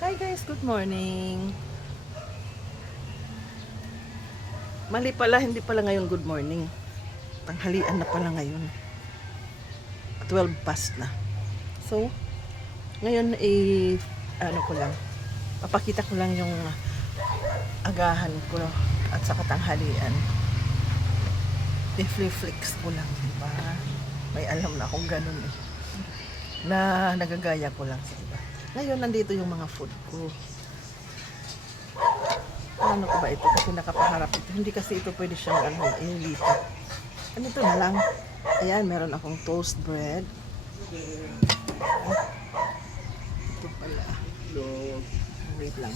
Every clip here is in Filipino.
Hi guys, good morning. Mali pala, hindi pala ngayon good morning. Tanghalian na pala ngayon. 12 past na. So, ngayon ano ko lang, papakita ko lang yung agahan ko at sa katanghalian. I-flex ko lang, diba? May alam na akong ganun eh. Na nagagaya ko lang sa iba. Ngayon, nandito yung mga food ko. Ano ko ba ito? Kasi nakapaharap ito. Hindi kasi ito pwede siyang inilipat. Ganito na lang. Ayan, meron akong toast bread. Ito pala. Wait lang.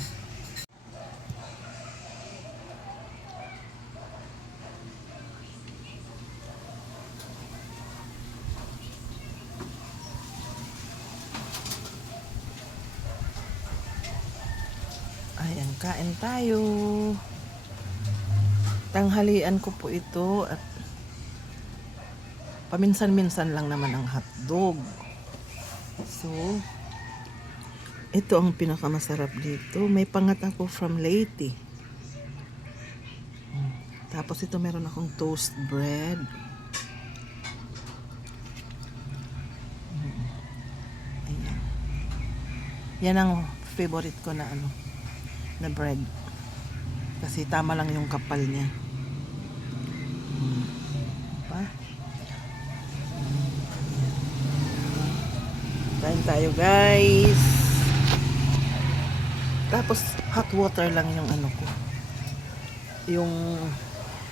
Ayan, kain tayo. Tanghalian ko po ito at paminsan-minsan lang naman ang hotdog. So, ito ang pinakamasarap dito. May pangat ako from Leyte. Tapos ito meron akong toast bread. Ayan. Yan ang favorite ko na na bread. Kasi tama lang yung kapal niya. Pa? Kain tayo guys. Tapos hot water lang yung ko. Yung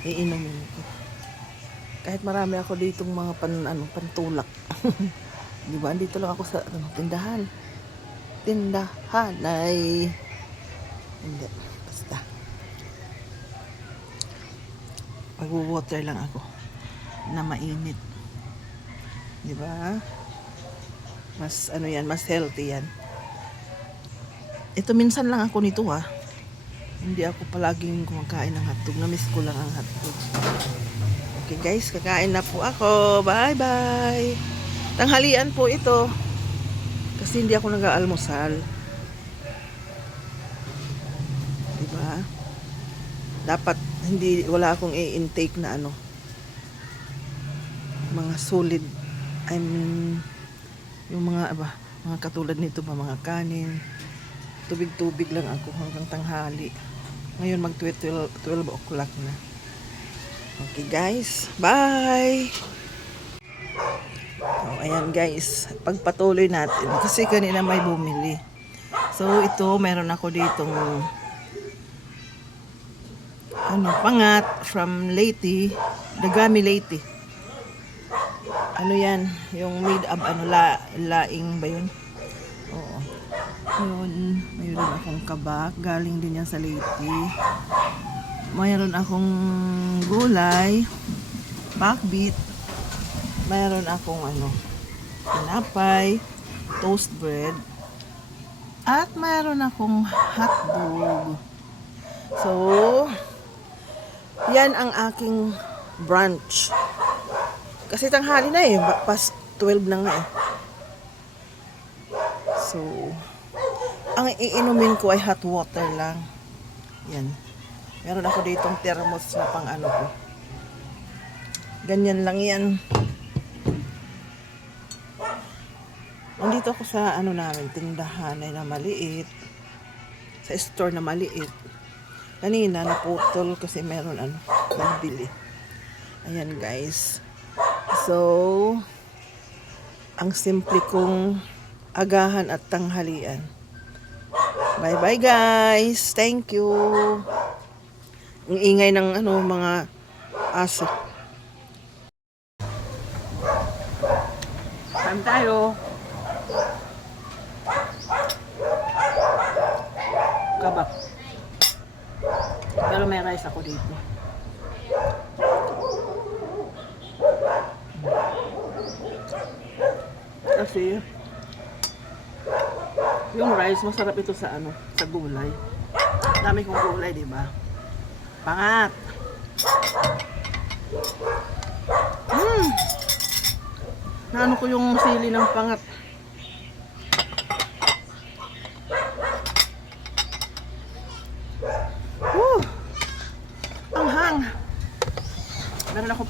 iinumin ko. Kahit marami ako ditong mga pantulak. Di ba? Andito lang ako sa tindahan. Tindahan ay hindi. Basta. Pag-water lang ako na mainit. Di ba? Mas yan, mas healthy yan. Ito minsan lang ako nito Hindi ako palaging kumakain ng hotdog. Na-miss ko lang ang hotdog. Okay guys, kakain na po ako. Bye bye. Tanghalian po ito. Kasi hindi ako nag-aalmusal. Diba? Dapat wala akong i-intake na mga solid. I mean, yung mga katulad nito mga kanin. Tubig-tubig lang ako hanggang tanghali. Ngayon mag 12 o'clock na. Okay guys, bye! Ayan guys, pagpatuloy natin. Kasi kanina may bumili. So ito, meron ako ditong pangat from Leyte. Dagami Leyte. Yan? Yung made up laing ba yun? Oo. Yun, mayroon akong kabak. Galing din yan sa Leyte. Mayroon akong gulay, bakbit. Mayroon akong tinapay, toast bread. At mayroon akong hotdog. So, yan ang aking brunch. Kasi tanghali na past 12 na nga So, ang iinumin ko ay hot water lang. Yan. Meron ako ditong thermos na pang ko. Ganyan lang yan. Nandito ako sa namin, tindahan na maliit. Sa store na maliit. Kanina naputol kasi meron nagbili. Ayan guys. So, ang simple kong agahan at tanghalian. Bye bye guys. Thank you. Ang ingay ng mga aso. Kain tayo. Kabak. Pero may rice ako dito. Kasi yung rice masarap ito sa sa gulay. Dami kong gulay, di ba? Pangat. Naano ko yung sili ng pangat.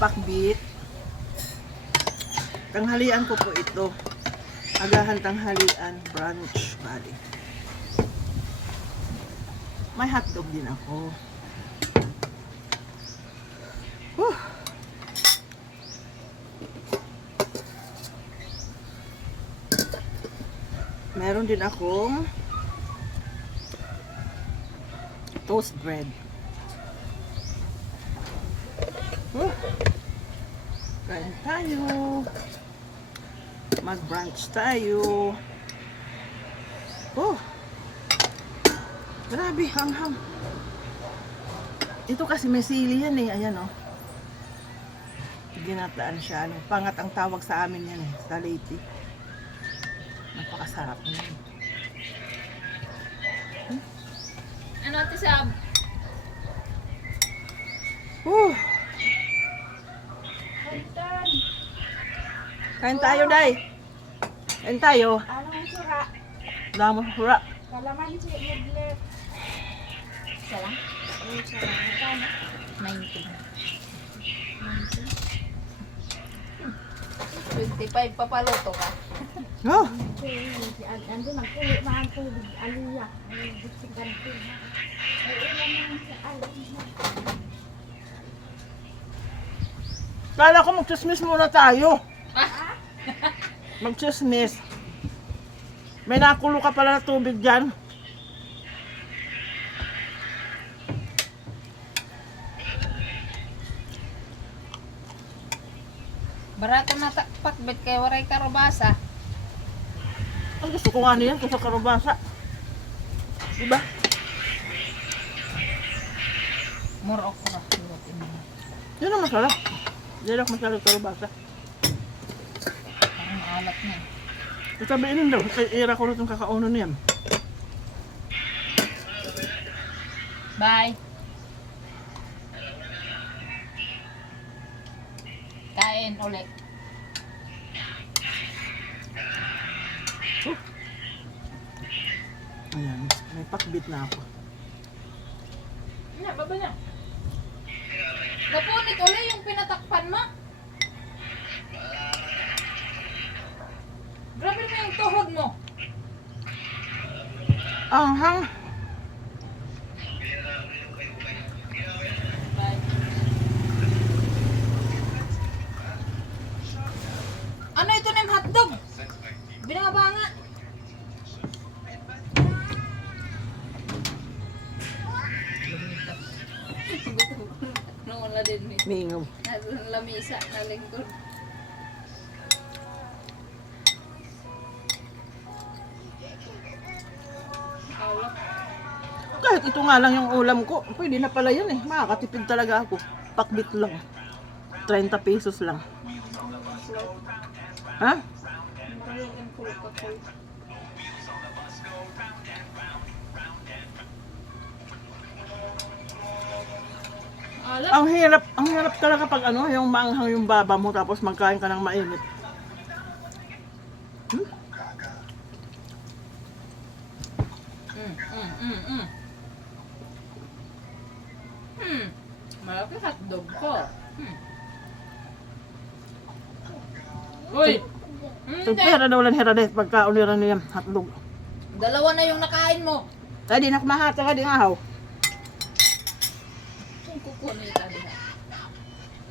pakbit. Tanghalian ko po ito. Agahan tanghalian, brunch, bali. May hotdog din ako. Whew. Meron din akong toast bread. Kain tayo. Mag-brunch tayo. Grabe, hanghang. Ito kasi may sili yan eh. Ayan oh. Ginataan siya. Pangat ang tawag sa amin yan eh. Sa Leyte. Napakasarap niyan. Ano ate Sab? Kain tayo, Day. Kain tayo. Anong sura? Damo hura. Kalamansi, mudlet. Isa lang? Anong sura? Magkano? 25 papaluto ka. Oh, Ando nagpulo na ang tubig. Aliyah. Ay, gusto ganito. Ay, ulan naman sa aliyah. kala ko mag-chismis muna tayo. Mag-chismis. May nakulo ka pala na tubig dyan. Barato na pakbit kay waray karubasa. Ang gusto ko nga niyan kung sa karubasa. Diba? More okra. Yan ang masarap. Yan ang masarap karubasa. Parang alat na. Sabihin daw, kay ira ko rin itong kakauno niyan. Bye. Kain ulit. Ayan, may pakbit na ako. Na, baba na. Napunit ulit yung pinatakpan mo. Grabe mo yung tuhod mo. Anghang. Bye. Ano ito na yung hotdog? Binabanga. Ano wala din ni. Mingom. Nasa lamisa na lingkod. Alak. Kahit ito nga lang yung ulam ko, pwede na pala yan eh. Makakatipid talaga ako. Pakbit lang. 30 pesos lang. Ha? Alak. Ang hirap talaga pag ano, yung maanghang yung baba mo tapos magkain ka ng mainit. Malaki hotdog ko. Uy! So, pera daw lang hira dahil pagkauniran niya hotdog. Dalawa na yung nakain mo. Ay, di nakmahata ka, di ngahaw. Kung kukunin ka din.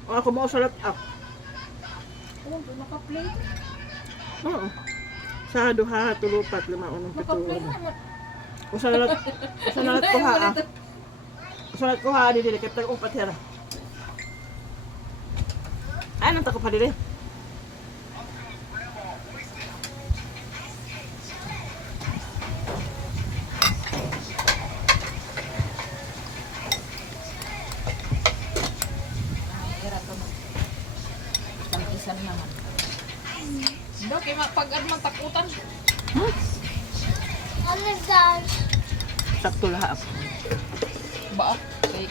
O ako mo salat up. Oh, naka-plate. Oo. Sa duha, tulupat, lima, unong Naka-plate pitulo. naman. O salat ko ha. Salat ko ha, di dili kapag upat hira. Ay, nang tako pa dili. Pag-isan naman. Hindi, kaya pag-ad man takutan. Ano dyan? Sakto lahat. Ba? Okay.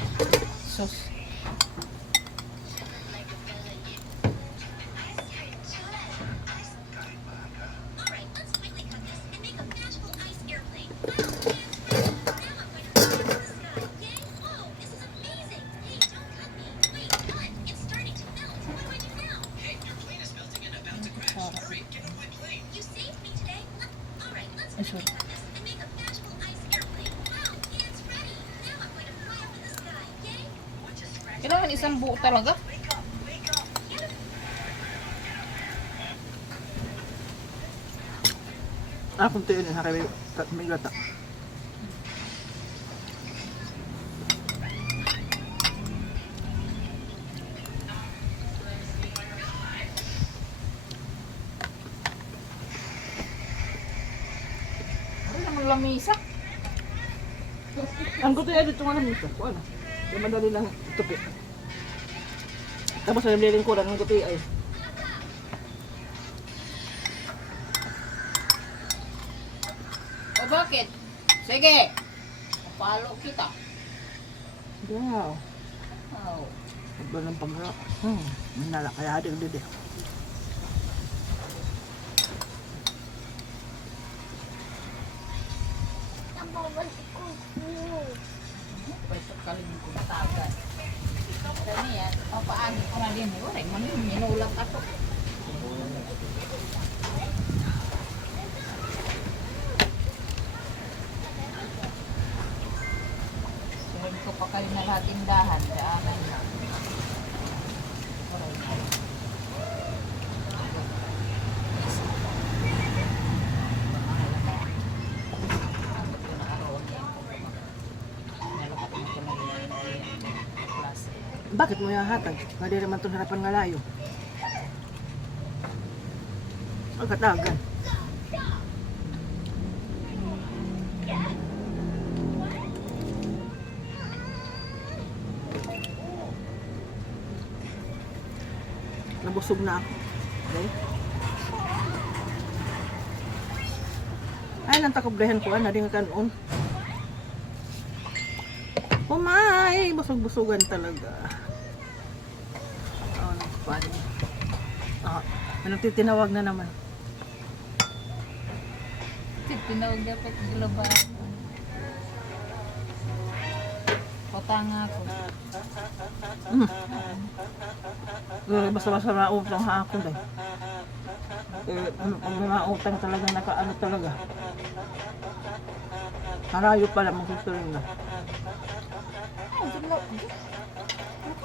Sus. Ay, sorry. Kailangan isang buo talaga. Kung tiyo na may gata. Ano naman lamisa? Ang gusto niya dito nga naman ito. Kung ano. Yung madali lang tupi. Tapos ang lilingkuran ng gusto ay. O bakit? Sige. Palo kita. Wow. Oh. Iba ng pagkara. Nala kaya adik dito. Nabawal ko. Pwede kalim ko tagan. Kani yan. O paagi ko na din. Wala, minulat ako. Suhin ko pa kayo na lahat tindahan. Daanan na. Wala na. Bakit mo yung hatag? Hindi naman itong harapan nga layo. Agad-agad. Nabusog na ako. Okay? Ay, nantakoblehan ko. Nadi nga kanon. Umay! Busog-busugan talaga. Oh, nagpapalim. Nagtitinawag na naman. Tinawag dapat gulaba. Patanga ko. Basta-basta nautang ha ako dahil. Pag nautang talaga, nakaano talaga. Harayo pala, magsusurin na.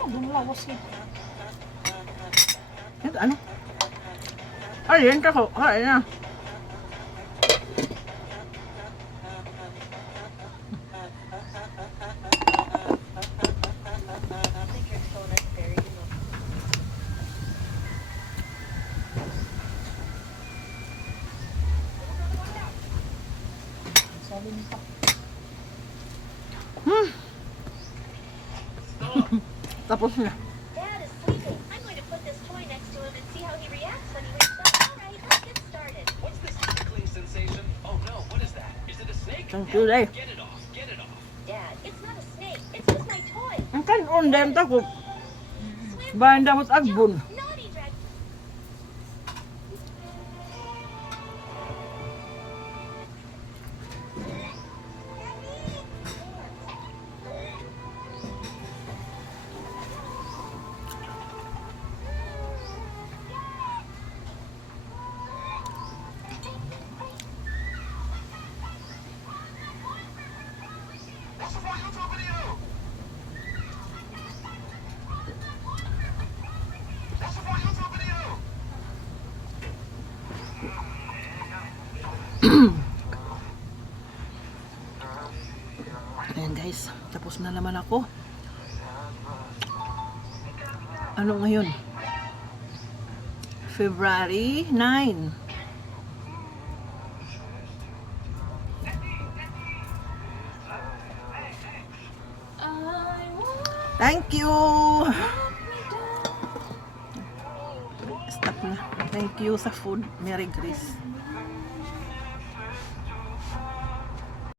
Dumlawas eh. Ito, ano? Ay, yan ka ko. Ay, na. Sabi nito. Tapos na. Dad is sleeping. I'm going to put this toy next to him and see how he reacts when he wakes up. All right, let's get started. What's this tickling sensation? Oh no, what is that? Is it a snake? Thank you, Day. Get it off, get it off. Dad, it's not a snake. It's just my toy. Ang kanon din tako. Bahan dapat agbon. Naughty dragon. Ayan guys, tapos na naman ako. Ano ngayon? February 9. Thank you! Stop na. Thank you sa food. Merry Grace.